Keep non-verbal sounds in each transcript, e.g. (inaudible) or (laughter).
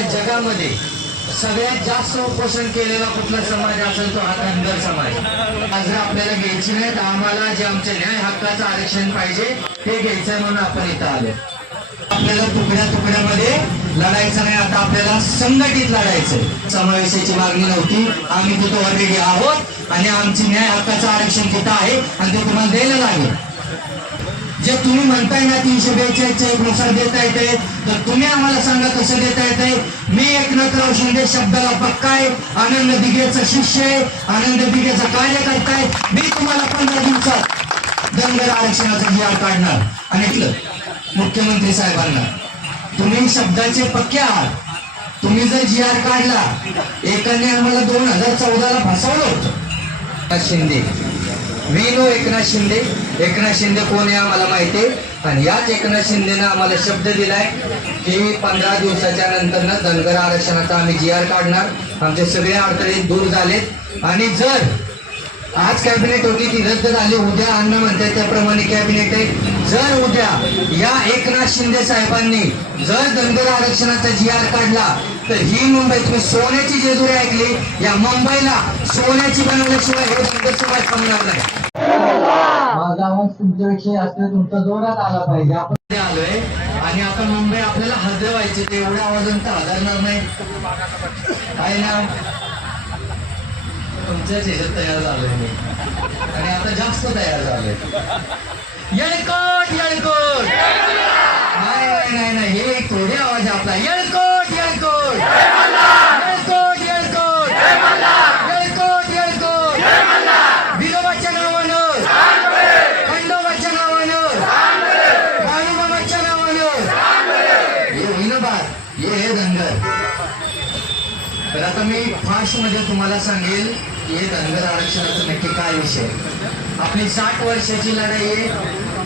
या जगामध्ये सगळ्यात जास्त उपोषण केलेला कुठला समाज असेल तो हा धनगर समाज. आज आपल्याला घ्यायची नाही तर आम्हाला जे आमचे न्याय हक्काचं आरक्षण पाहिजे ते घ्यायचंय म्हणून आपण इथं आलो आपल्याला तुकड्या तुकड्यामध्ये लढायचं नाही आता आपल्याला संघटित लढायचं समावेशाची मागणी नव्हती आम्ही तिथं ऑलरेडी आहोत आणि आमची न्याय हक्काचं आरक्षण तिथं आहे आणि ते तुम्हाला द्यायला लागेल. जे तुम्ही म्हणताय ना तीनशे बेचाळीसच्या नुसार देता येते तर तुम्ही आम्हाला सांगा कसं देता येते मी एकनाथराव शिंदे शब्दाला पक्का आहे. आनंद दिघेचा शिष्य आहे. आनंद दिघेचा कार्यकर्ता आहे. मी तुम्हाला पंधरा दिवसात धनगर आरक्षणाचा जी आर काढणार. आणि ऐकलं मुख्यमंत्री साहेबांना तुम्ही शब्दाचे पक्के आहात. तुम्ही जर जी आर काढला एकाने आम्हाला दोन हजार चौदाला फसवलं होतं. Shinde we know Eknath Shinde. Eknath Shinde कोण आहे आम्हाला माहिती आहे? आणि याच एकनाथ शिंदेनं आम्हाला शब्द दिलाय की पंधरा दिवसाच्या नंतर ना धनगर आरक्षणाचा आम्ही जी आर काढणार. आमचे सगळे अडथळे दूर झालेत. आणि जर आज कॅबिनेट होती ती रद्द झाली उद्या अन्न म्हणतात त्याप्रमाणे कॅबिनेट आहे. जर उद्या या एकनाथ शिंदे साहेबांनी जर धनगर आरक्षणाचा जी आर काढला तर ही मुंबई तुम्ही सोन्याची जेजुरी ऐकली या मुंबईला सोन्याची बनवल्याशिवाय हे धनगर समाज थांबणार नाही. माझा आवाज तुमच्याविषयी तुमचा जोरात आला पाहिजे. आपण आलोय आणि आता मुंबई आपल्याला हजवायची ते एवढ्या आवाजांत हजरणार नाही. काय ना तुमच्याच ह्याच्यात तयार झालोय मी. आणि आता जास्त तयार झालोय. येळकोट येळकोट. नाही नाही नाही हे थोडे आवाज आपला. येळकोट येळकोट येळकोट येळकोट येळकोट विरोबाच्या नावानं खंडोबाच्या नावानं बाळूमामाच्या नावानं हे होईन बात हे हे धनगर तर आता मध्ये तुम्हाला सांगेल हे धनगर आरक्षणाचा नक्की काय विषय. आपली साठ वर्षाची लढाई आहे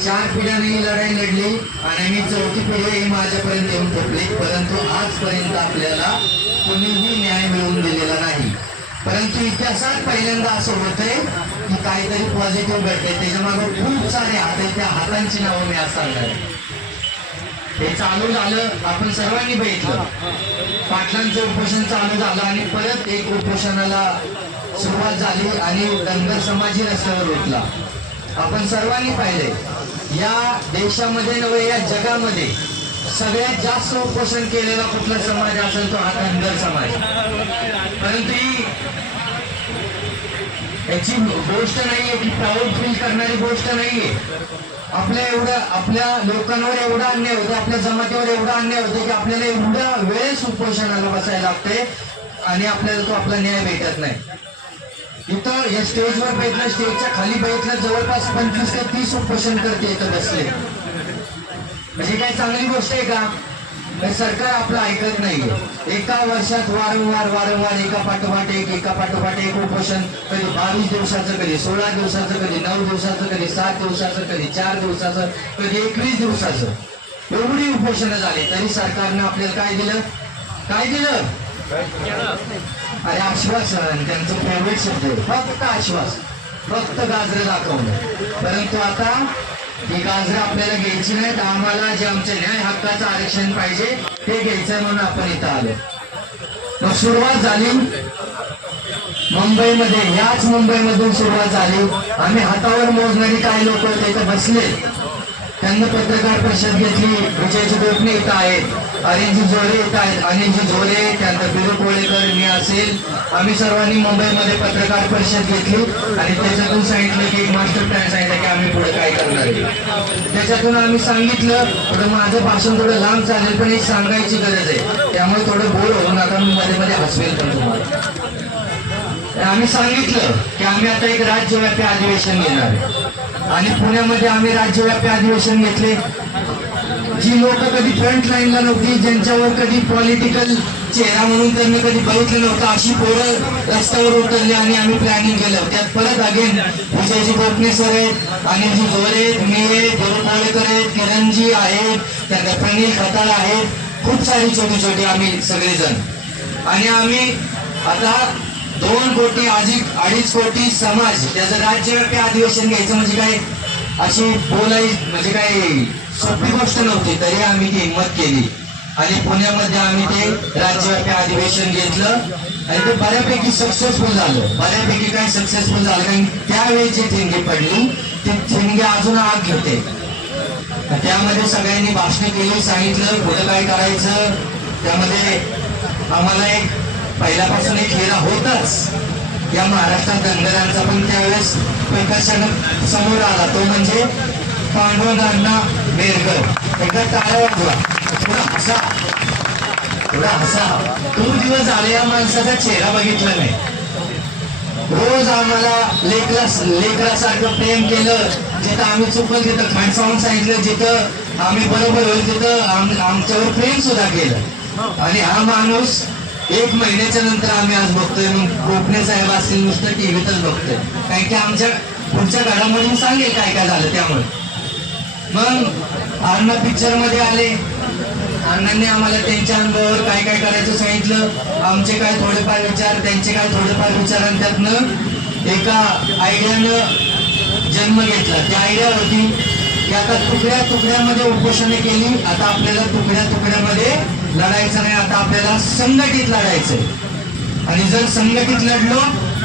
चार पिढ्याने ही लढाई लढली आणि मी चौथी पिढी ही माझ्यापर्यंत येऊन पोहोचली. परंतु आजपर्यंत आपल्याला कोणीही न्याय मिळवून दिलेला नाही. परंतु इतिहासात पहिल्यांदा असं होतंय की काहीतरी पॉझिटिव्ह घडतंय. त्याच्यामागे खूप सारे हात आहेत त्या हातांची नावं मी आज सांगणार आहे. हे चालू झालं आपण सर्वांनी बघितलं. पाटलांचं उपोषण चालू झालं आणि परत एक उपोषणाला सुरुवात झाली आणि धनगर समाजही रस्त्यावर उठला आपण सर्वांनी पाहिले या देशामध्ये नव्हे या जगामध्ये सगळ्यात जास्त उपोषण केलेला कुठला समाज असेल तो हा धनगर समाज. परंतु ही याची गोष्ट नाहीये की प्राऊड फील करणारी गोष्ट नाहीये. आपल्या एवढं आपल्या लोकांवर एवढा अन्याय होतो आपल्या जमातीवर एवढा अन्याय होतो की आपल्याला एवढ्या वेळेस उपोषणाला बसायला लागते आणि आपल्याला तो आपला न्याय भेटत नाही. इथं या स्टेजवर बघितलं स्टेजच्या खाली बघितलं जवळपास पंचवीस ते तीस उपोषण करते इथं बसले. म्हणजे काय चांगली गोष्ट आहे का? सरकार आपलं ऐकत नाही. एका वर्षात वारंवार वारंवार एका पाठोपाठ एक एका पाठोपाठ एक उपोषण कधी बावीस दिवसाचं कधी सोळा दिवसाचं कधी नऊ दिवसाचं कधी सात दिवसाचं कधी चार दिवसाचं कधी एकवीस दिवसाचं. एवढी उपोषणं झाली तरी सरकारनं आपल्याला काय दिलं? काय दिलं? अरे आश्वासन त्यांचं फेवरेट शब्द आहे. फक्त आश्वास फक्त गाजरं दाखवलं परंतु आता ही गाजरं आपल्याला घ्यायची नाहीत. आम्हाला जे आमच्या न्याय हक्काचं आरक्षण पाहिजे ते घ्यायचंय म्हणून आपण इथं आलो. मग सुरुवात झाली. मुंबईमध्ये याच मुंबईमधून सुरुवात झाली. आम्ही हातावर मोजणारी काही लोक तिथे बसले. त्यांना पत्रकार परिषद घेतली. विजय गोपने इथं आहेत. अनिलजी झोले येत आहेत अनिलजी झोले त्यानंतर बिरू कोळेकर मी असेल. आम्ही सर्वांनी मुंबईमध्ये पत्रकार परिषद घेतली. आणि त्याच्यातून सांगितलं की मास्टर प्लॅन सांगितलं की आम्ही पुढे काय करणार आहे. त्याच्यातून आम्ही सांगितलं थोडं माझं भाषण थोडं लांब चालेल पण हे सांगायची गरज आहे. त्यामुळे थोडं बोर होऊ नका मी मध्ये मध्ये हसवेल पण तुम्हाला. आम्ही सांगितलं की आम्ही आता एक राज्यव्यापी अधिवेशन घेणार आहे. आणि पुण्यामध्ये आम्ही राज्यव्यापी अधिवेशन घेतले. जी लोक कधी फ्रंट लाईनला नव्हती ज्यांच्यावर कधी पॉलिटिकल चेहरा म्हणून त्यांनी कधी बघितलं नव्हतं अशी पोरं रस्त्यावर उतरली आणि आम्ही प्लॅनिंग केलं. त्यात परत अगेन विजयजी गोपने सर आहेत अनिलजी जोर आहेत मी आहे देवपाळेकर आहेत किरणजी आहेत त्यानंतर प्रणील खताळ आहेत. खूप सारी छोटी छोटी आम्ही सगळेजण. आणि आम्ही आता दोन कोटी अधिक अडीच कोटी समाज त्याचं राज्यव्यापी अधिवेशन घ्यायचं म्हणजे काय? अशी बोलाय म्हणजे काय? सोपी गोष्ट नव्हती तरी आम्ही ती हिंमत केली. आणि पुण्यामध्ये आम्ही ते राज्यव्यापी अधिवेशन घेतलं आणि ते बऱ्यापैकी सक्सेसफुल झालं. बऱ्यापैकी काय सक्सेसफुल झालं कारण त्यावेळी जी ठिणगी पडली ती ठिणगी अजून आग घेते. त्यामध्ये सगळ्यांनी भाषण केली सांगितलं पुढे काय करायचं त्यामध्ये आम्हाला एक पहिल्यापासून एक हेरा होताच. या महाराष्ट्रात धनगरांचा पण त्यावेळेस प्रकाशन समोर आला तो म्हणजे पांडुरंग मेरकर एकदा टाळ्या वाजवा. थोडा हसा. थोडा हसा. खूप दिवस आलेल्या या माणसाचा चेहरा बघितला नाही. रोज आम्हाला लेकरा लेकरासारखं प्रेम केलं. जिथं आम्ही चुकलं तिथं खांडसावून सांगितलं जिथं आम्ही बरोबर होईल तिथं आमच्यावर प्रेम सुद्धा केलं. आणि हा माणूस एक महिन्याच्या नंतर आम्ही आज बघतोय. मग कोकणे साहेब असतील नुसतं टीव्हीतच बघतोय. कारण की आमच्या पुढच्या घडामोडीन सांगेल काय काय झालं त्यामुळे. मग अण्णा पिक्चरमध्ये आले. अण्णांनी आम्हाला त्यांच्या अनुभवावर काय काय करायचं सांगितलं. आमचे काय थोडेफार विचार त्यांचे काय थोडेफार विचार आणि त्यातनं एका आयडियानं जन्म घेतला. त्या आयडिया होती की आता तुकड्या तुकड्यामध्ये उपोषणे केली आता आपल्याला तुकड्या तुकड्यामध्ये लढायचं नाही आता आपल्याला संघटित लढायचंय. आणि जर संघटित लढलो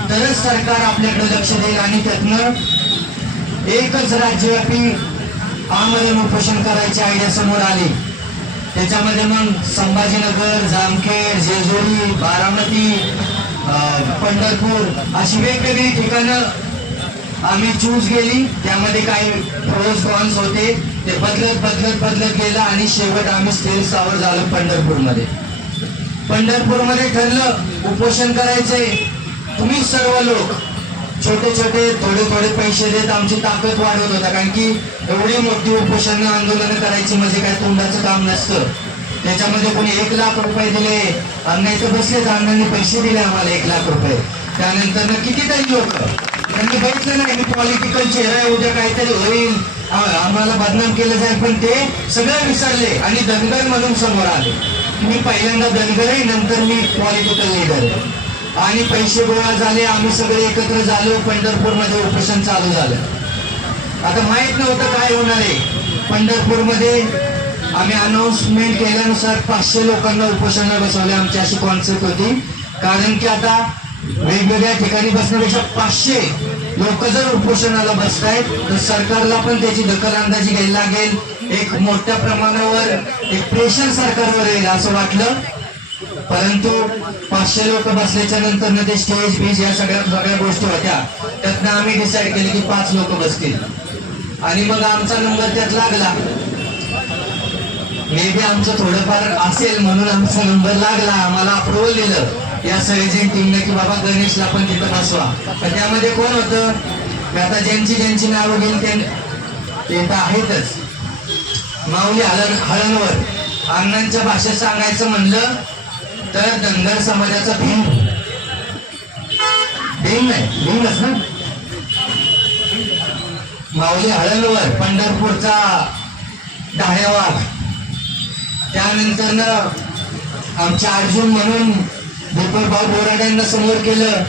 तरच सरकार आपल्याकडे लक्ष देईल आणि त्यातनं एकच राज्यव्यापी आमरण उपोषण करायची आयडिया समोर आली. त्याच्यामध्ये मग संभाजीनगर जामखेड जेजुरी बारामती पंढरपूर अशी वेगवेगळी ठिकाणं आम्ही चूज केली. त्यामध्ये काही प्रोज कॉन्स होते. ते बदलत बदलत बदलत गेलं आणि शेवट आम्ही स्थिर सावर झालो पंढरपूरमध्ये. पंढरपूरमध्ये ठरलं उपोषण करायचंय तुम्ही सर्व लोक छोटे छोटे थोडे थोडे पैसे देत आमची ताकद वाढवत होता. कारण की एवढी मोठी उपोषण आंदोलन करायची म्हणजे काय तोंडाचं काम नसतं. त्याच्यामध्ये कोणी एक लाख रुपये दिले नाही तर बसले अण्णांनी पैसे दिले आम्हाला एक लाख रुपये. त्यानंतर कितीतरी लोक त्यांनी बघितलं नाही मी पॉलिटिकल चेहरा उद्या काहीतरी होईल. आम्हाला बदनाम केलं जाईल पण ते सगळं विसरले आणि धनगर म्हणून समोर आले. मी पहिल्यांदा धनगर आहे नंतर मी पॉलिटिकल लिडर आहे. आणि पैसे गोळा झाले आम्ही सगळे एकत्र झालो पंढरपूरमध्ये उपोषण चालू झालं. आता माहीत नव्हतं काय होणार आहे. पंढरपूरमध्ये आम्ही अनाऊन्समेंट केल्यानुसार पाचशे लोकांना उपोषणाला बसवले आमची अशी कॉन्सेप्ट होती. कारण की आता वेगवेगळ्या ठिकाणी बसण्यापेक्षा पाचशे लोक जर उपोषणाला बसतायत तर सरकारला पण त्याची दखल अंदाजी घ्यायला लागेल. एक मोठ्या प्रमाणावर एक प्रेशर सरकारवर येईल असं वाटलं. परंतु पाचशे लोक बसल्याच्या नंतर ते स्टेज बीज या सगळ्या सगळ्या गोष्टी होत्या. त्यातनं आम्ही डिसाईड केले की पाच लोक बसतील. आणि मग आमचा नंबर त्यात लागला. मे बी आमचं थोडंफार असेल म्हणून आमचा नंबर लागला. आम्हाला अप्रुव्हल दिलं. या सगळ्याची टीमने की बाबा गणेशला पण तिथं बसवा. तर त्यामध्ये कोण होतं? की आता ज्यांची ज्यांची नावं घेईल ते ते तर आहेतच. माऊली हलन हळणवर. अण्णांच्या भाषेत सांगायचं म्हणलं तर धनगर समाजाचा भीम. भीम नाही भीमच ना? माऊली हळदवर पंढरपूरचा ढाळेवाग त्यानंतर आमच्या अर्जुन म्हणून भाऊ बोराड्यांना समोर केलं.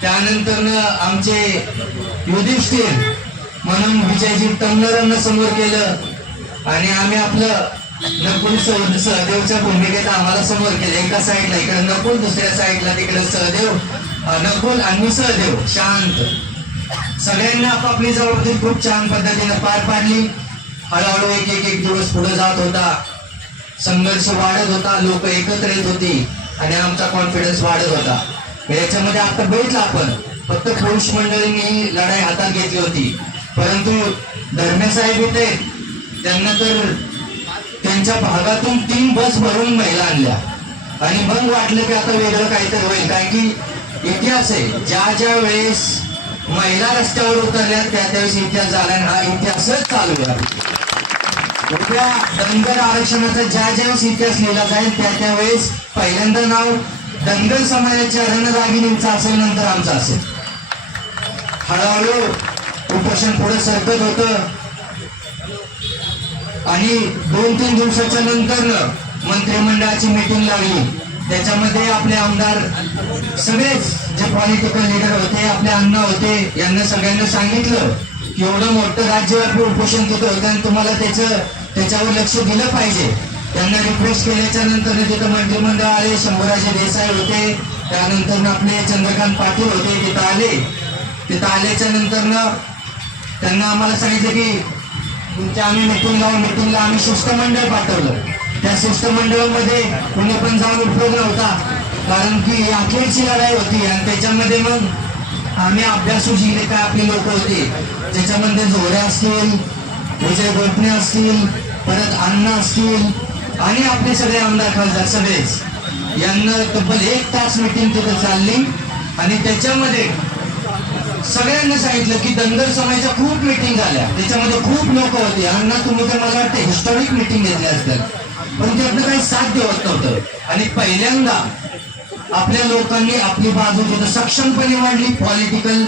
त्यानंतर आमचे युधिष्ठिर म्हणून विजयजी टंगरांना समोर केलं. आणि आम्ही आपलं नकुल सह- सहदेवच्या भूमिकेत आम्हाला समोर केलं. एका साईडला इकडे नकुल दुसऱ्या साईडला तिकडे सहदेव नकुल आणि सहदेव. शांत. सगळ्यांना आपापली जबाबदारी खूप छान पद्धतीने पार पाडली. हळूहळू एक एक एक दिवस पुढे जात होता. संघर्ष वाढत होता. लोक एकत्र येत होती आणि आमचा कॉन्फिडन्स वाढत होता. याच्यामध्ये आता बघितलं आपण फक्त पुरुष मंडळींनी लढाई हातात घेतली होती. परंतु धर्मेसाहेब इथे त्यांना तर त्यांच्या भागातून तीन बस भरून महिला आणल्या. आणि मग वाटलं की आता वेगळं काहीतरी होईल. कारण की इतिहास आहे. ज्या ज्या वेळेस महिला रस्त्यावर उतरल्या त्या त्यावेळेस इतिहास झाला हा इतिहासच चालू आहे. उद्या धनगर आरक्षणाचा ज्या ज्यावेळेस इतिहास लिहिला जाईल त्या त्यावेळेस पहिल्यांदा नाव धनगर समाजाच्या रणरागिणींचं असेल नंतर आमचा असेल. हळूहळू उपोषण पुढे सरकत होतं. आणि दोन तीन दिवसाच्या नंतर मंत्रिमंडळाची मीटिंग लागली. त्याच्यामध्ये आपले आमदार सगळेच जे पॉलिटिकल लीडर होते आपले अण्णा होते यांना सगळ्यांना सांगितलं की एवढं मोठं राज्यव्यापी उपोषण तिथं होतं आणि तुम्हाला त्याचं त्याच्यावर लक्ष दिलं पाहिजे. त्यांना रिक्वेस्ट केल्याच्यानंतर तिथं मंत्रिमंडळ आले शंभूराजे देसाई होते त्यानंतर आपले चंद्रकांत पाटील होते तिथं आले. तिथं आल्याच्यानंतर त्यांना आम्हाला सांगितलं की तुमच्या आम्ही मिटिंग लावून मिटिंगला आम्ही शिष्टमंडळ पाठवलं. त्या शिष्टमंडळामध्ये कुणी पण जाऊन उपयोग नव्हता. कारण की अखेरची लढाई होती आणि त्याच्यामध्ये मग आम्ही अभ्यासू शिकले काय आपली लोक होते. ज्याच्यामध्ये झोरे असतील विजय गोपणे असतील परत अण्णा असतील आणि आपले सगळे आमदार खासदार सगळेच. यांना तब्बल एक तास मिटिंग तिथे चालली आणि त्याच्यामध्ये सगळ्यांना सांगितलं की धनगर समाजाच्या खूप मिटिंग झाल्या. त्याच्यामध्ये खूप लोक होते. अण्णा तुम्ही तर मला वाटतं हिस्टॉरिक मिटिंग घेतल्या असतात पण ते आपलं काही साध्य होत. नव्हतं आणि पहिल्यांदा आपल्या लोकांनी आपली बाजू तिथं सक्षमपणे मांडली पॉलिटिकल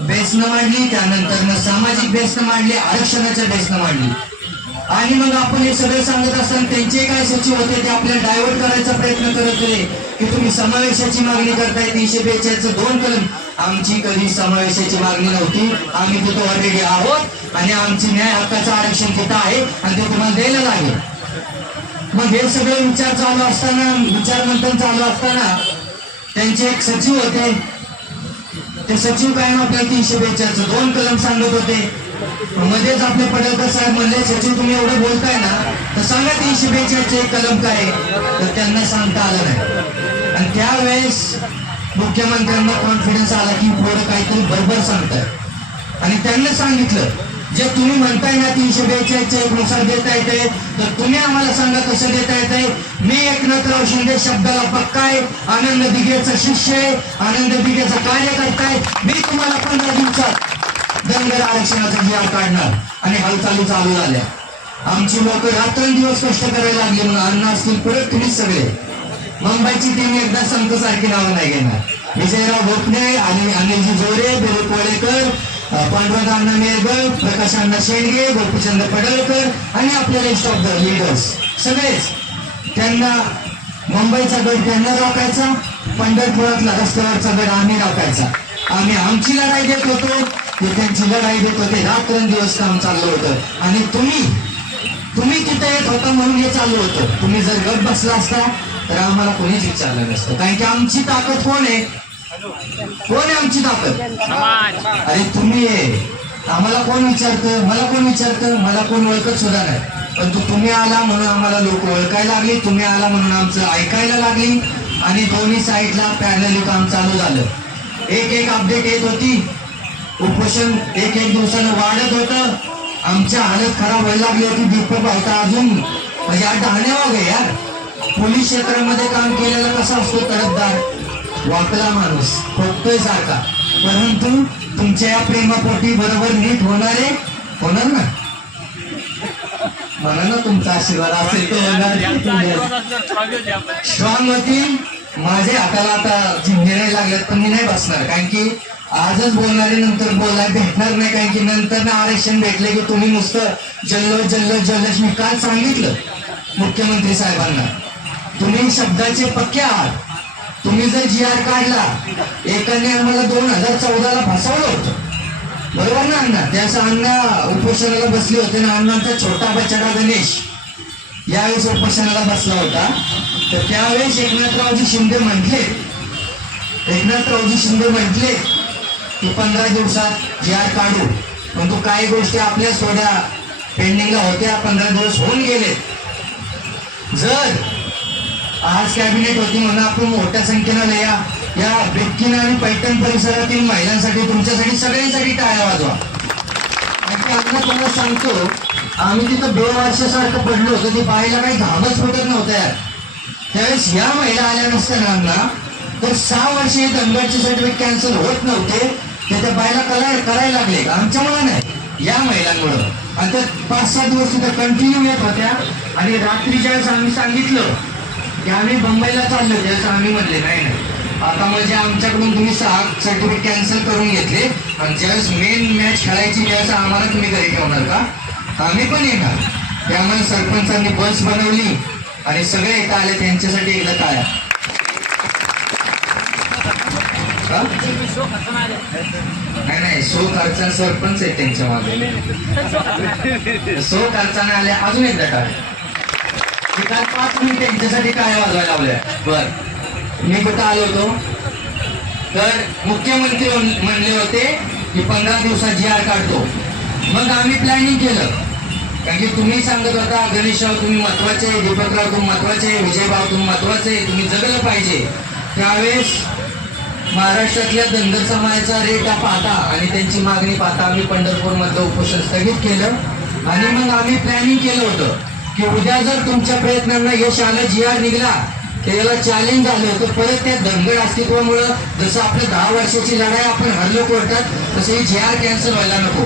बेसनं मांडली त्यानंतर सामाजिक बेसनं मांडली आरक्षणाच्या बेसनं मांडली. आणि मग आपण हे सगळं सांगत असताना त्यांचे काय सचिव होते ते आपल्याला डायव्हर्ट करायचा प्रयत्न करत होते की तुम्ही समावेशाची मागणी करताय तीनशे बेचाळीस दोन कलम. आमची कधी समावेशाची मागणी नव्हती. आम्ही तिथं ऑलरेडी आहोत आणि आमची न्याय हक्काचं आरक्षण तिथं आहे आणि ते तुम्हाला द्यायला लागेल मग हे सगळे विचार चालू असताना विचार मंथन चालू असताना त्यांचे एक सचिव होते. ते सचिव काय ना तीनशे बेचाळीस दोन कलम सांगत होते. मध्येच आपले पडळकर साहेब म्हणले सचिव तुम्ही एवढं बोलताय ना तर सांगा तीनशे बेचाळीसचे एक कलम काय आहे?" तर त्यांना सांगता आलं नाही. आणि त्यावेळेस मुख्यमंत्र्यांना कॉन्फिडन्स आला की पोरं काहीतरी बरोबर सांगताय आणि त्यांना सांगितलं जे तुम्ही म्हणताय ना तीनशे बेचाळीसचे नुसार देता येते तर तुम्ही आम्हाला सांगा कसं देता येते मी एकनाथराव शिंदे शब्दाला पक्का आहे. आनंद दिघेचा शिष्य आहे. आनंद दिघेचा कार्यकर्ता आहे. मी तुम्हाला पंधरा दिवसात धनगर आरक्षणाचा जीव काढणार आणि हालचाली चालू झाल्या. आमची लोक रात्रंदिवस कष्ट करायला लागली म्हणून अन्न असतील पुढे तुम्हीच सगळे. मुंबईची टीम एकदा संत सारखी नावं नाही घेणार. विजयराव भोपणे आणि अनिलजी जोरे बिरू वडेकर पांडुरंगांना पांडुरंग अण्णा प्रकाश अण्णा शेंडगे गोपीचंद पडळकर आणि आपले रेस्ट ऑफ द लीडर्स सगळेच त्यांना मुंबईचा गड त्यांना राखायचा पंढरपुरातला रस्त्यावरचा गड आम्ही राखायचा. आम्ही आमची लढाई देत होतो ते त्यांची लढाई देत होते रात्रंदिवस काम चाललं होतं. आणि तुम्ही तुम्ही तिथे येत होता म्हणून हे चालू होतं. तुम्ही जर गप बसला असता तर आम्हाला कोणीच विचारलं नसतं. कारण की आमची ताकद कोण आहे? कोण आहे आमची ताकद? अरे तुम्ही आहे. आम्हाला कोण विचारतं? मला कोण विचारतं? मला कोण ओळखत सुद्धा नाही. पण तू तुम्ही आला म्हणून आम्हाला लोक ओळखायला लागली. तुम्ही आला म्हणून आमचं ऐकायला लागली. आणि दोन्ही साईडला पॅनली काम चालू झालं. एक एक अपडेट येत होती. उपोषण एक एक दिवसानं वाढत होतं. आमच्या हालत खराब व्हायला लागली होती. दीपक होता अजून. म्हणजे आता हाण्यावाग आहे यार. पोलीस क्षेत्रामध्ये काम केलेला कसा असतो तरफदार वाकला माणूस खोकतोय सारखा. परंतु तुमच्या या प्रेमापोटी बरोबर नीट होणारे होणार ना? म्हणा ना तुमचा आशीर्वाद असेल तो होणार स्ट्रॉंग होतील. माझ्या हाताला आता झिंगणे लागल्यात पण मी नाही बसणार. कारण की आजच बोलणारे नंतर बोलाय भेटणार नाही. कारण की नंतर ना आरक्षण भेटले की तुम्ही नुसतं जल्लो जल्लो जल्लोष मी काल सांगितलं मुख्यमंत्री साहेबांना. तुम्ही शब्दाचे पक्के आहात. तुम्ही जर जी आर काढला एकाने आम्हाला दोन हजार चौदाला फसवलं होतं. बरोबर ना अण्णा? त्याचं अण्णा उपोषणाला बसले होते ना अण्णांचा छोटा बचाडा गणेश. यावेळेस उपोषणाला बसला होता. तर त्यावेळेस एकनाथरावजी शिंदे म्हटले एकनाथरावजी शिंदे म्हटले की पंधरा दिवसात जी आर काढू. पण तो काही गोष्टी आपल्या सोड्या पेंडिंगला होत्या पंधरा दिवस होऊन गेले जर आज कॅबिनेट होती म्हणून आपण मोठ्या संख्येनं या या बेटकीन आणि पैठण परिसरातील महिलांसाठी तुमच्यासाठी सगळ्यांसाठी टाळ्या वाजवा. आणि तुम्हाला सांगतो? आम्ही तिथं बेवर्षासारखं पडलो होतो ते पाहायला काही घामच फुटत नव्हतं यार. त्यावेळेस या महिला आल्या नसताना ना तर सहा वर्ष हे धनगरचे सर्टिफिकेट कॅन्सल होत नव्हते ते त्या बायला कराय करायला लागले. आमच्यामुळे नाही या महिलांमुळं. आणि त्या पाच सात दिवस तिथं कंटिन्यू येत होत्या. आणि रात्रीच्या वेळेस आम्ही सांगितलं की आम्ही मुंबईला चाललो त्यावेळेस आम्ही म्हणले नाही नाही. आता म्हणजे आमच्याकडून तुम्ही सहा सर्टिफिकेट कॅन्सल करून घेतले आणि ज्यावेळेस मेन मॅच खेळायची त्यावेळेस आम्हाला तुम्ही घरी ठेवणार का? आम्ही पण येणार. त्यामुळे सरपंचांनी बस बनवली आणि सगळे इथं आले त्यांच्यासाठी एकदा टाळ्या. हा? नाही नाही सो खर्चा सरपंच आहे त्यांच्या मागे. (laughs) सो खर्चाने आले अजून एकदा टाळ्या. काय पाच मिनिट यांच्यासाठी काय वाजवायला लावल्या? बर. मी कुठं आलो होतो? तर मुख्यमंत्री म्हणले होते की पंधरा दिवसात जी आर काढतो. मग आम्ही प्लॅनिंग केलं. कारण की तुम्ही सांगत होता गणेशराव तुम्ही महत्त्वाचे आहे दीपकराव तुम्ही महत्त्वाचे आहे विजयभाव तुम्ही महत्त्वाचे आहे तुम्ही जगलं पाहिजे. त्यावेळेस महाराष्ट्रातल्या धनगर समाजाचा रेट पाहता आणि त्यांची मागणी पाहता आम्ही पंढरपूरमधलं उपोषण स्थगित केलं. आणि मग आम्ही प्लॅनिंग केलं होतं. की उद्या जर तुमच्या प्रयत्नांना यश आलं जी आर निघला त्याला चॅलेंज झालं तर परत त्या धनगड अस्तित्वामुळं जसं आपल्या दहा वर्षाची लढाई आपण हरलो कोर्टात तसं ही जी आर कॅन्सल व्हायला नको.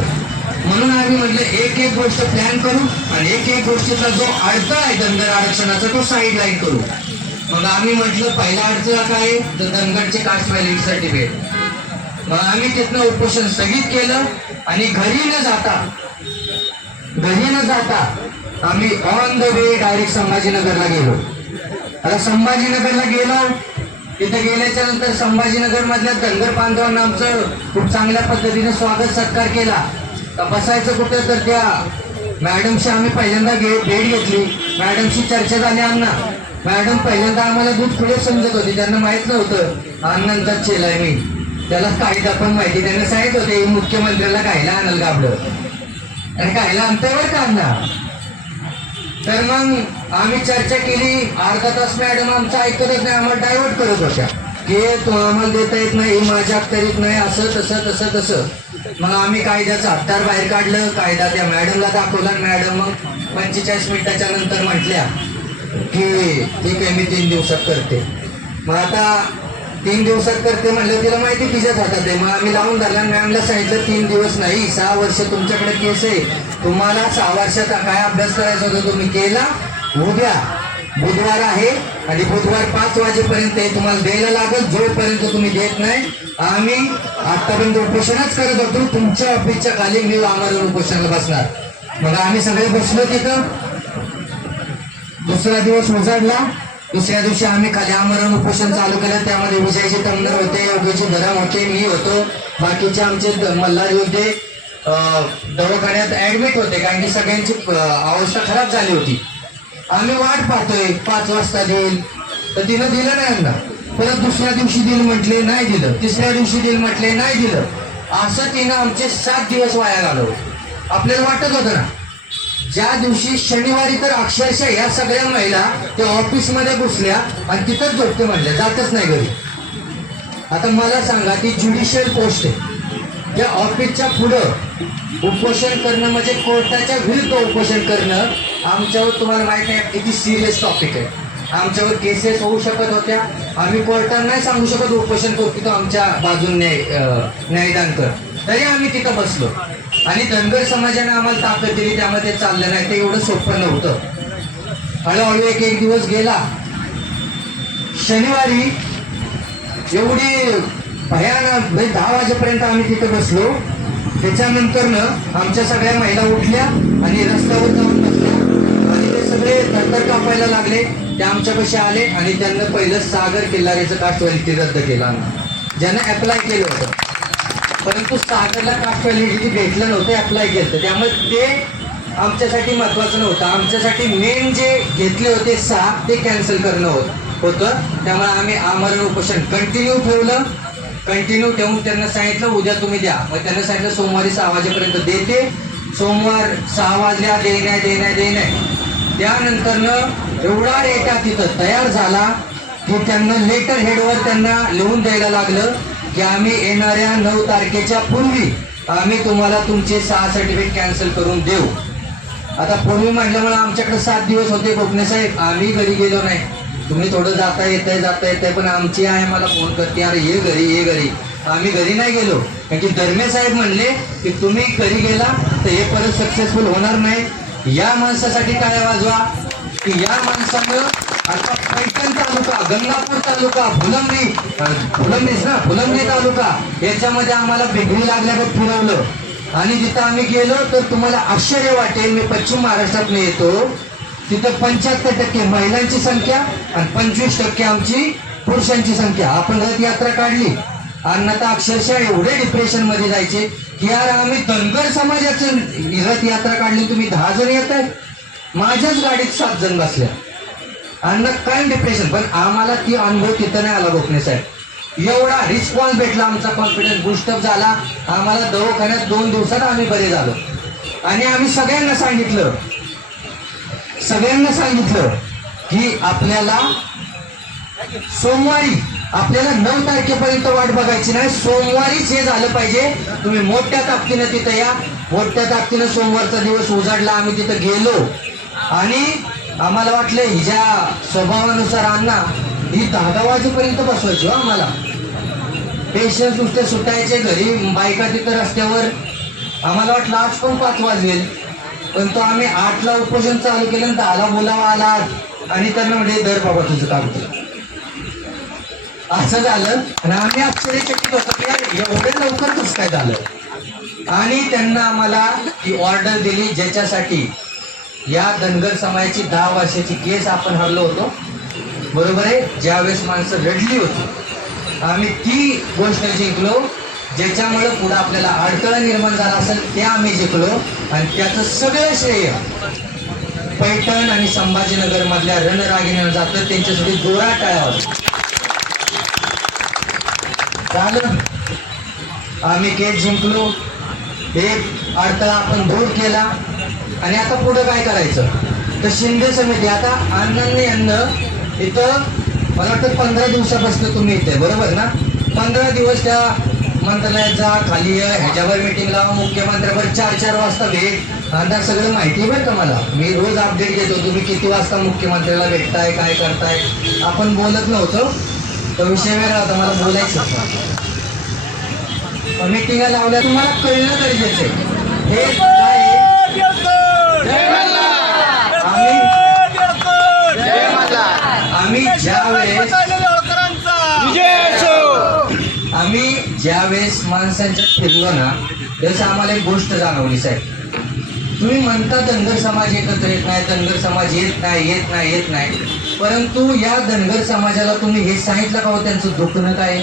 म्हणून आम्ही म्हटलं एक एक गोष्ट प्लॅन करू आणि एक एक गोष्टीचा जो अडथळा आहे धनगर आरक्षणाचा तो साईड लाईन करू. मग आम्ही म्हटलं पहिला अडचण काय आहे? तर धनगडचे कास्ट व्हॅलिड सर्टिफिकेट मग आम्ही तिथनं उपोषण स्थगित केलं आणि घरी न जाता घरी न जाता आम्ही ऑन द वे डायरेक्ट संभाजीनगरला गेलो. आता संभाजीनगरला गेलो तिथे गेल्याच्यानंतर संभाजीनगर मधल्या धनगर बांधवांना आमचं खूप चांगल्या पद्धतीने स्वागत सत्कार केला. तपासायचं बसायचं कुठं तर त्या मॅडमशी आम्ही पहिल्यांदा घे भेट घेतली. मॅडमशी चर्चा झाली अण्णा. मॅडम पहिल्यांदा आम्हाला दूध पुढे समजत होती. त्यांना माहीत नव्हतं अण्णांचा चेलाय मी. त्याला कायदा पण माहिती त्यांना सांगित होते मुख्यमंत्र्याला कायला का आपलं आणि कायला का आणणार तर मग आम्ही चर्चा केली अर्धा तास मॅडम आमचं ऐकतच नाही आम्हाला डायव्हर्ट करत होत्या. की तू आम्हाला देता येत नाही माझ्या करीत नाही असं तसं तसं तसं. मग आम्ही कायद्याचं हत्यार बाहेर काढलं कायदा त्या मॅडमला दाखवला मॅडम मग पंचेचाळीस मिनिटाच्या नंतर म्हटल्या की ठीक आहे मी तीन दिवसात करते. मग आता तीन दिवसात करते म्हणलं तिला माहिती तिच्याच हातात आहे. मग आम्ही लावून धरला मॅमला सांगितलं तीन दिवस नाही सहा वर्ष तुमच्याकडे केस आहे. तुम्हाला सहा वर्षाचा काय अभ्यास करायचा होता तुम्ही केला? उद्या. बुधवार आहे आणि बुधवार पाच वाजेपर्यंत हे तुम्हाला द्यायला लागेल. जोपर्यंत तुम्ही देत नाही आम्ही आतापर्यंत उपोषणच करत होतो. तुमच्या ऑफिसच्या खाली मी आम्हाला उपोषणाला बसणार. मग आम्ही सगळे बसलो तिथं. दुसरा दिवस उजाडला. दुसऱ्या दिवशी आम्ही खाली आमरण उपोषण चालू केलं. त्यामध्ये विजयचे तमनर होते योगाचे धरम होते मी होतो. बाकीचे आमचे मल्हार मल्हारी होते. दवाखान्यात ऍडमिट होते कारण की सगळ्यांची अवस्था खराब झाली होती. आम्ही वाट पाहतोय पाच वाजता देईल. तर तिनं दिलं नाही यांना. परत दुसऱ्या दिवशी दिल म्हटले नाही दिलं. तिसऱ्या दिवशी दिल म्हटले नाही दिलं. असं तिनं आमचे सात दिवस वाया घालवले. आपल्याला वाटत होतं ना. ज्या दिवशी शनिवारी तर अक्षरशः या सगळ्या महिला त्या ऑफिसमध्ये घुसल्या आणि तिथंच झोपते म्हणल्या जातच नाही घरी. आता मला सांगा ती ज्युडिशियल पोस्ट आहे. त्या ऑफिसच्या पुढं उपोषण करणं म्हणजे कोर्टाच्या विरुद्ध उपोषण करणं आमच्यावर तुम्हाला माहीत नाही किती सिरियस टॉपिक आहे. आमच्यावर केसेस होऊ शकत होत्या. आम्ही कोर्टात नाही सांगू शकत उपोषण करतो तो आमच्या बाजून न्याय न्यायदान कर तरी आम्ही तिथं बसलो. आणि धनगर समाजाने आम्हाला ताकद दिली त्यामध्ये चाललं नाही. ते एवढं सोपं नव्हतं. हळूहळू एक एक दिवस गेला. शनिवारी एवढी भयानक म्हणजे दहा वाजेपर्यंत आम्ही तिथे बसलो. त्याच्यानंतरनं आमच्या सगळ्या महिला उठल्या आणि रस्त्यावर जाऊन बसल्या. आणि ते सगळे थरथर कापायला लागले. ते आमच्यापाशी आले आणि त्यांना पहिलं सागर किल्लारीचं कास्ट ते रद्द केला ज्यांना अप्लाय केलं होतं. परंतु सागरला कास्ट व्हॅलिडिटी भेटलं नव्हतं अप्लाय केलं त्यामुळे ते आमच्यासाठी महत्वाचं नव्हतं. आमच्यासाठी मेन जे घेतले होते सहा ते कॅन्सल करणं होत होतं. त्यामुळे आम्ही आमरण उपोषण कंटिन्यू ठेवलं. कंटिन्यू ठेवून त्यांना सांगितलं उद्या तुम्ही द्या. मग त्यांना सांगितलं सोमवारी सहा वाजेपर्यंत देते. सोमवार सहा वाजल्या देण्या देण्या देण्या त्यानंतरनं एवढा डेटा तिथं तयार झाला की त्यांना लेटर हेडवर त्यांना लिहून द्यायला लागलं. की आम्ही येणाऱ्या नऊ तारखेच्या पूर्वी आम्ही तुम्हाला तुमचे सहा सर्टिफिकेट कॅन्सल करून देऊ. आता पूर्वी म्हटल्यामुळे आमच्याकडे सात दिवस होते गोपने साहेब. आम्ही घरी गेलो नाही. तुम्ही थोडं जाता येतंय जाता येतंय पण आमची आहे मला फोन करते अरे ये घरी ये घरी. आम्ही घरी नाही गेलो. कारण की धर्मे साहेब म्हणले की तुम्ही घरी गेला तर हे परत सक्सेसफुल होणार नाही. या माणसासाठी काय वाजवा. की या माणसामुळं आता पैठण तालुका गंगापूर तालुका फुलंब्री. अं, ना फुलंब्री तालुका. याच्यामध्ये आम्हाला बेगडी लागल्यावर फिरवलं. आणि जिथं आम्ही गेलो तर तुम्हाला आश्चर्य वाटेल मी पश्चिम महाराष्ट्रात येतो. तिथं पंच्याहत्तर टक्के महिलांची संख्या आणि पंचवीस टक्के आमची पुरुषांची संख्या. आपण रथयात्रा काढली. आणि आता अक्षरशः एवढे डिप्रेशनमध्ये जायचे की यार आम्ही धनगर समाजाची रथयात्रा काढली तुम्ही दहा जण येत आहे माझ्याच गाडीत सात जण बसल्या. अण्णा काय डिप्रेशन पण आम्हाला ती अनुभव तिथं नाही आला गोखणे साहेब एवढा रिस्पॉन्स भेटला आमचा कॉन्फिडन्स बुस्टअप झाला. आम्हाला दवाखान्यात दोन दिवसात आम्ही बरे झालो. आणि आम्ही सगळ्यांना सांगितलं सगळ्यांना सांगितलं की आपल्याला सोमवारी आपल्याला नऊ तारखेपर्यंत वाट बघायची नाही. सोमवारीच हे झालं पाहिजे. तुम्ही मोठ्या ताकदीनं तिथं या. मोठ्या ताकदीनं सोमवारचा दिवस उजाडला. आम्ही तिथं गेलो. आणि आम्हाला वाटले हिच्या स्वभावानुसार अण्णा ही दहा दहा वाजेपर्यंत बसवायची हो आम्हाला. पेशंट नुसते सुटायचे घरी बायका तिथं रस्त्यावर. आम्हाला वाटलं आज पण पाच वाजवेल पण तो आम्ही आठला उपोषण चालू केलं तर दहाला बोलावा आला आणि त्यांना म्हणजे दर बाबा तुझं काम केलं असं झालं आणि आम्ही आश्चर्यचकित होतो की एवढं लवकर कसं काय झालं? आणि त्यांना आम्हाला ती ऑर्डर दिली ज्याच्यासाठी या धनगर समाजाची दहा वर्षाची केस आपण हरलो होतो. बरोबर आहे? ज्यावेळेस माणसं रडली होती. आम्ही ती गोष्ट जिंकलो ज्याच्यामुळे पुढे आपल्याला अडथळा निर्माण झाला असेल ते आम्ही जिंकलो. आणि त्याचं सगळं श्रेय पैठण आणि संभाजीनगर मधल्या रणरागिणीवर जातं. त्यांच्यासाठी जोरा टाळावा झालं आम्ही केस जिंकलो. एक अडथळा आपण दूर केला. आणि आता पुढे काय करायचं? तर शिंदे समिती आता अण्णांनी यांना इथं मला वाटतं पंधरा दिवसापासून तुम्ही इथे बरोबर ना? पंधरा दिवस त्या मंत्रालयात जा खाली ह्याच्यावर मिटिंग लावा मुख्यमंत्र्यावर चार चार वाजता भेट. अंदाज सगळं माहिती आहे बरं का मला. मी रोज अपडेट घेतो तुम्ही किती वाजता मुख्यमंत्र्याला भेटताय काय करताय? आपण बोलत नव्हतो. तर विषय वेगळा होता मला बोलायचं मिटिंगा लावल्या तुम्हाला कळणं गरजेचं आहे. हे काय आहे? आम्ही आम्ही ज्या वेळेस आम्ही ज्या वेळेस माणसांच्या फिरलो ना त्यावेळेस आम्हाला एक गोष्ट जाणवली साहेब. तुम्ही म्हणता धनगर समाज एकत्र येत नाही धनगर समाज येत नाही येत नाही येत नाही. परंतु या धनगर समाजाला तुम्ही हे सांगितलं का हो त्यांचं दुखणं काय?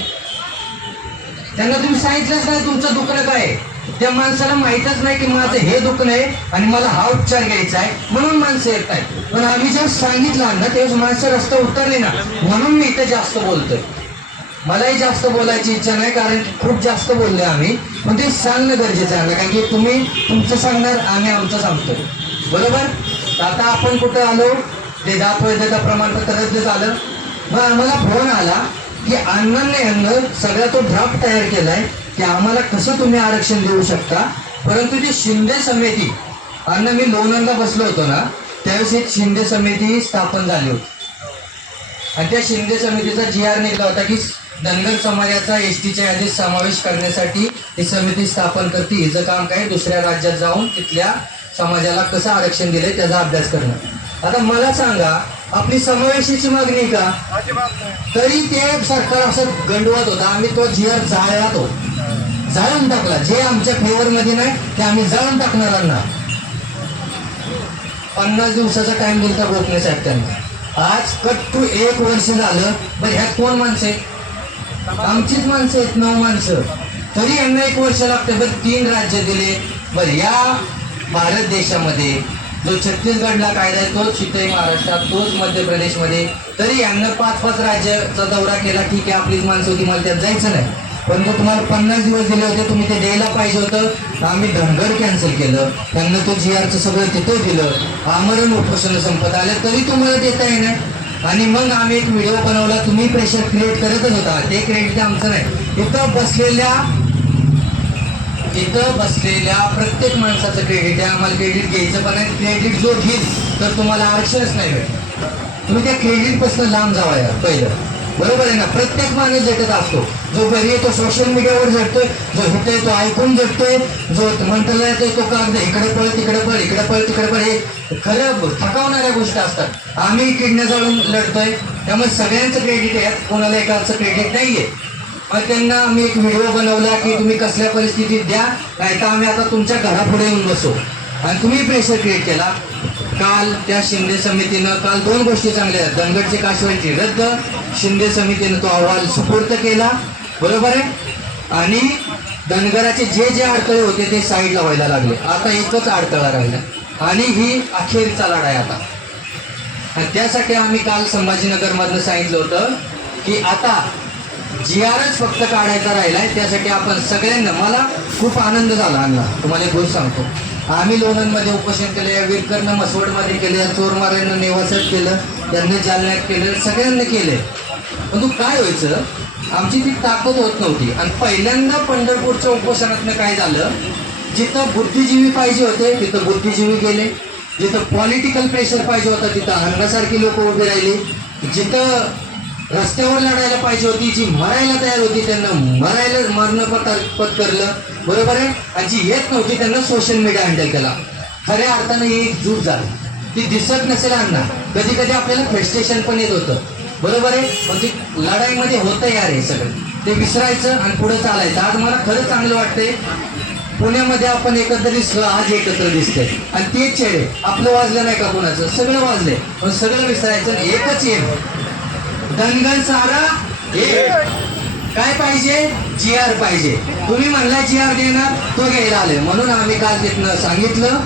त्यांना तुम्ही सांगितलंच नाही तुमचं दुखणं काय. त्या माणसाला माहीतच नाही की माझं हे दुखणं आहे आणि मला हा उपचार घ्यायचा आहे. म्हणून माणसं येत आहेत. पण आम्ही जेव्हा सांगितलं ना तेव्हा माणसं रस्ता उतरले ना. म्हणून मी इथे जास्त बोलतोय. मलाही जास्त बोलायची इच्छा नाही कारण खूप जास्त बोललो आम्ही. पण ते सांगणं गरजेचं आहे कारण की तुम्ही तुमचं सांगणार आम्ही आमचं सांगतो बरोबर? आता आपण कुठं आलो? ते जात वैधता प्रमाणपत्र रद्द झालं. मग आम्हाला फोन आला की अण्णांनी यांना सगळा तो ड्राफ्ट तयार केलाय. की आम्हाला कसं तुम्ही आरक्षण देऊ शकता? परंतु ती शिंदे समिती अन्न मी लोणंदला बसलो होतो ना त्यावेळेस एक शिंदे समिती स्थापन झाली होती. आणि त्या शिंदे समितीचा जी आर निघाला होता की धनगर समाजाचा एस टीच्या यादीत समावेश करण्यासाठी ही समिती स्थापन करते. हिचं काम काय? दुसऱ्या राज्यात जाऊन तिथल्या समाजाला कसं आरक्षण दिले त्याचा अभ्यास करणं. आता मला सांगा आपली समावेशाची मागणी का? तरी ते सरकार असं गंडवत होता. आम्ही तो जी आर जाळला तो. जाळून टाकला. जे आमच्या फेवर मध्ये नाही ते आम्ही जाळून टाकणारांना पन्नास दिवसाचा टाइम दिलता गोखले साहेब त्यांना आज कट टू एक वर्ष झालं बरं ह्यात कोण माणसं आहेत? आमचीच माणसं आहेत नऊ माणसं. तरी यांना एक वर्ष लागतं बरं तीन राज्य दिले. बरं या भारत देशामध्ये जो छत्तीसगडला कायदा आहे तोच इथे महाराष्ट्रात तोच मध्य प्रदेशमध्ये तरी यांना पाच पाच राज्याचा दौरा केला ठीक आहे आपलीच माणसं होती मला त्यात जायचं नाही. पण तो तुम्हाला पन्नास दिवस दिले होते तुम्ही ते द्यायला पाहिजे होतं. आम्ही धनगर कॅन्सल केलं. त्यांना तो जी आरचं सगळं तिथं दिलं. आमरण उपोषण संपत आलं तरी तुम्हाला देता येणार. आणि मग आम्ही एक व्हिडिओ बनवला तुम्ही प्रेशर क्रिएट करतच होता. ते क्रेडिट आमचं नाही. इथं बसलेल्या इथं बसलेल्या प्रत्येक माणसाचं क्रेडिट आहे आम्हाला क्रेडिट घ्यायचं पण आहे क्रेडिट जो घेईल तर तुम्हाला आरक्षणच नाही भेट तुम्ही त्या क्रेडिटपासून लांब जावा या पहिलं. बरोबर आहे ना? प्रत्येक माणूस झटत असतो. जो घरी येतो सोशल मीडियावर झटतोय जो होतोय तो ऐकून झटतोय जो मंत्रालयात येतो कागद इकडे पळ तिकडे पळ इकडे पळ तिकडे पळ हे खरं थकवणाऱ्या गोष्टी असतात. आम्ही किडण्या जाळून लढतोय त्यामुळे सगळ्यांचं क्रेडिट आहे कोणाला एकाचं क्रेडिट नाहीये. आणि त्यांना आम्ही एक व्हिडिओ बनवला की तुम्ही कसल्या परिस्थितीत द्या नाही तर आम्ही आता तुमच्या घरापुढे येऊन बसू. आणि तुम्ही प्रेशर क्रिएट केला. काल त्या शिंदे समितीनं काल दोन गोष्टी चांगल्या आहेत. धनगडची काशवांची रद्द शिंदे समितीनं तो अहवाल सुपूर्त केला. बरोबर आहे? आणि धनगराचे जे जे अडथळे होते ते साईडला व्हायला लागले. आता एकच अडथळा राहिला. आणि ही अखेरचा लढा आहे आता. आणि त्यासाठी आम्ही काल संभाजीनगरमधनं सांगितलं होतं की आता जी आरच फक्त काढायचा राहिलाय त्यासाठी आपण सगळ्यांना मला खूप आनंद झाला अण्णा. तुम्हाला एक गोष्ट सांगतो. आम्ही लोणंदमध्ये उपोषण केलं या वीरकरनं मसवडमध्ये केलं या चोरमाऱ्यांना नेवासात केलं त्यांनी जालन्यात केलं सगळ्यांना केले परंतु काय व्हायचं आमची ती ताकद होत नव्हती. आणि पहिल्यांदा पंढरपूरच्या उपोषणातनं काय झालं जिथं बुद्धिजीवी पाहिजे होते तिथं बुद्धिजीवी गेले. जिथं पॉलिटिकल प्रेशर पाहिजे होतं तिथं हंगासारखी लोक उभे राहिले. जिथं रस्त्यावर लढायला पाहिजे होती जी मरायला तयार होती त्यांना मरायला मरण पत्करलं. बरोबर आहे? आणि जी येत नव्हती त्यांना सोशल मीडिया हँडल केला. खऱ्या अर्थानं ही एक झूट झाली. ती दिसत नसेल अण्णा. कधी कधी आपल्याला फ्रस्ट्रेशन पण येत होतं. बरोबर आहे? म्हणजे लढाईमध्ये होतं यार हे सगळं. ते विसरायचं आणि पुढे चालायचं. आज मला खरंच चांगलं वाटतंय. पुण्यामध्ये आपण एकत्रित आज एकत्र दिसते आणि तेच चेडे आपलं वाजलं नाही का कोणाचं? सगळं वाजलंय. पण सगळं विसरायचं एकच येईल दंगल सारा एक काय पाहिजे? जी आर पाहिजे. तुम्ही म्हणला जी आर देणार तो घ्यायला आले म्हणून आम्ही काल तिथनं सांगितलं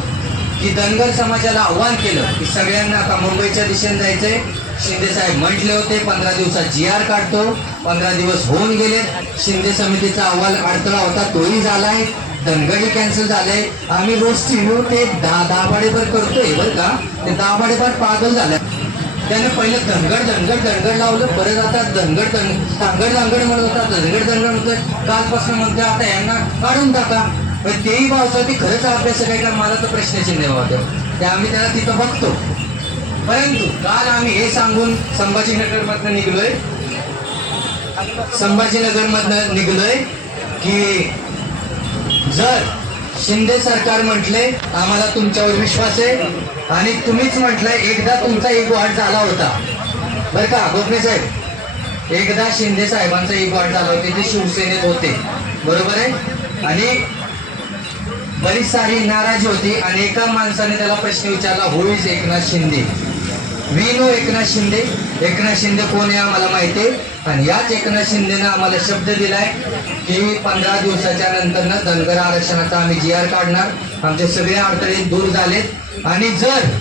की धनगर समाजाला आव्हान केलं की सगळ्यांना आता मुंबईच्या दिशेने जायचंय. शिंदे साहेब म्हटले होते पंधरा दिवसात जी आर काढतो. पंधरा दिवस होऊन गेले शिंदे समितीचा अहवाल अडथळा होता तोही झालाय. धनगरही कॅन्सल झाले आम्ही रोज टीव्हीवर ते दहा दहा भाडेभर करतोय बरं का? ते दहा भाडेभर पागल झाल्या. त्याने पहिलं धनगड धनगड धनगड लावलं परत आता धनगड धन धनगड धांगड म्हणत होता धनगड धनगड म्हणतोय. कालपासून म्हणतोय आता यांना काढून टाका. पण तेही पावसाची खरंच अभ्यास काय का मला तर प्रश्नचिन्ह होतं. ते आम्ही त्याला तिथं बघतो. परंतु काल आम्ही हे सांगून संभाजीनगर मधनं निघलोय. संभाजीनगर मधनं निघलोय की जर शिंदे सरकार म्हटले आम्हाला तुमच्यावर विश्वास आहे. आणि तुम्हीच म्हटलंय एकदा तुमचा एक वाढ झाला होता. बरं का गोपणे साहेब? एकदा शिंदे साहेबांचा एक वाढ झाला होता ते शिवसेनेत होते. बरोबर आहे? आणि बरीच सारी नाराजी होती आणि एका माणसाने त्याला प्रश्न विचारला होईच Eknath Shinde. We know Eknath Shinde. Eknath Shinde कोण आहे आम्हाला माहिती आहे? आणि याच एकनाथ शिंदेनं आम्हाला शब्द दिलाय की पंधरा दिवसाच्या नंतर धनगर आरक्षणाचा आम्ही जी आर काढणार. आमचे सगळे अडथळे दूर झालेत. आणि जर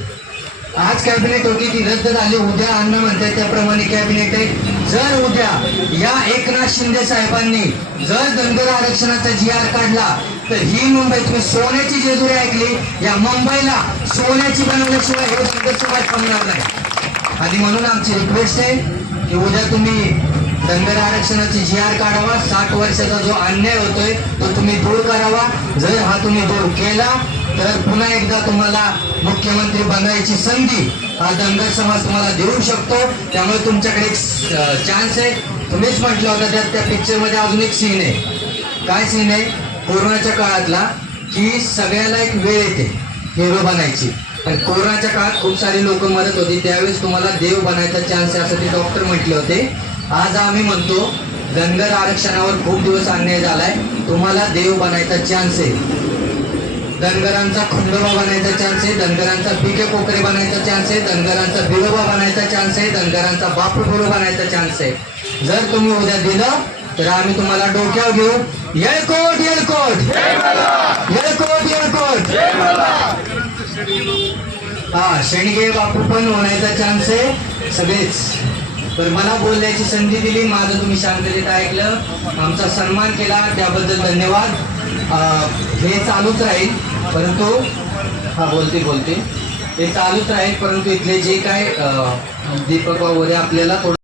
आज कॅबिनेट होती ती रद्द झाली. उद्या अन्न म्हणतात त्याप्रमाणे कॅबिनेट आहे. जर उद्या या एकनाथ शिंदे साहेबांनी जर धनगर आरक्षणाचा जी आर काढला तर ही मुंबई तुम्ही सोन्याची जेजुरी ऐकली. या मुंबईला सोन्याची बनवल्याशिवाय हे धनगर समाज थांबणार नाही. आणि म्हणून आमची रिक्वेस्ट आहे की उद्या तुम्ही धनगर आरक्षणाची जी आर काढावा. साठ वर्षाचा जो अन्याय होतोय तो तुम्ही दूर करावा. जर हा तुम्ही दूर केला तर पुन्हा एकदा तुम्हाला मुख्यमंत्री बनायची संधी हा धनगर समाज तुम्हाला देऊ शकतो. त्यामुळे तुमच्याकडे एक चान्स आहे. तुम्हीच म्हटलं होतं त्यात त्या पिक्चरमध्ये अजून एक सीन आहे. काय सीन आहे? कोरोनाच्या काळातला की सगळ्याला एक वेळ येते हिरो बनायची. कोरोनाच्या काळात खूप सारी लोक मरत होती. त्यावेळेस तुम्हाला देव बनायचा चान्स आहे असं ते डॉक्टर म्हटले होते. आज आम्ही म्हणतो धनगर आरक्षणावर खूप दिवस अन्याय झालाय. तुम्हाला देव बनायचा चान्स आहे. धनगरांचा खंडोबा बनायचा चान्स आहे. धनगरांचा पिके कोकरे बनायचा चान्स आहे. धनगरांचा बिरोबा बनायचा चान्स आहे. धनगरांचा बापू गुरु बनायचा चान्स आहे. जर तुम्ही उद्या दिलं तर आम्ही तुम्हाला डोक्यावर घेऊ. येळकोट येळकोट! येळकोट येळकोट! हा शेणगे बापू पण होण्याचा चान्स आहे सगळेच. तर मला बोलण्याची संधी दिली माझं तुम्ही शांततेत ऐकलं आमचा सन्मान केला त्याबद्दल धन्यवाद. हे चालूच राहील परंतु हा बोलते बोलते. हे चालूच राहील परंतु इथले जे काय अं, दीपक वगैरे आपल्याला थोडं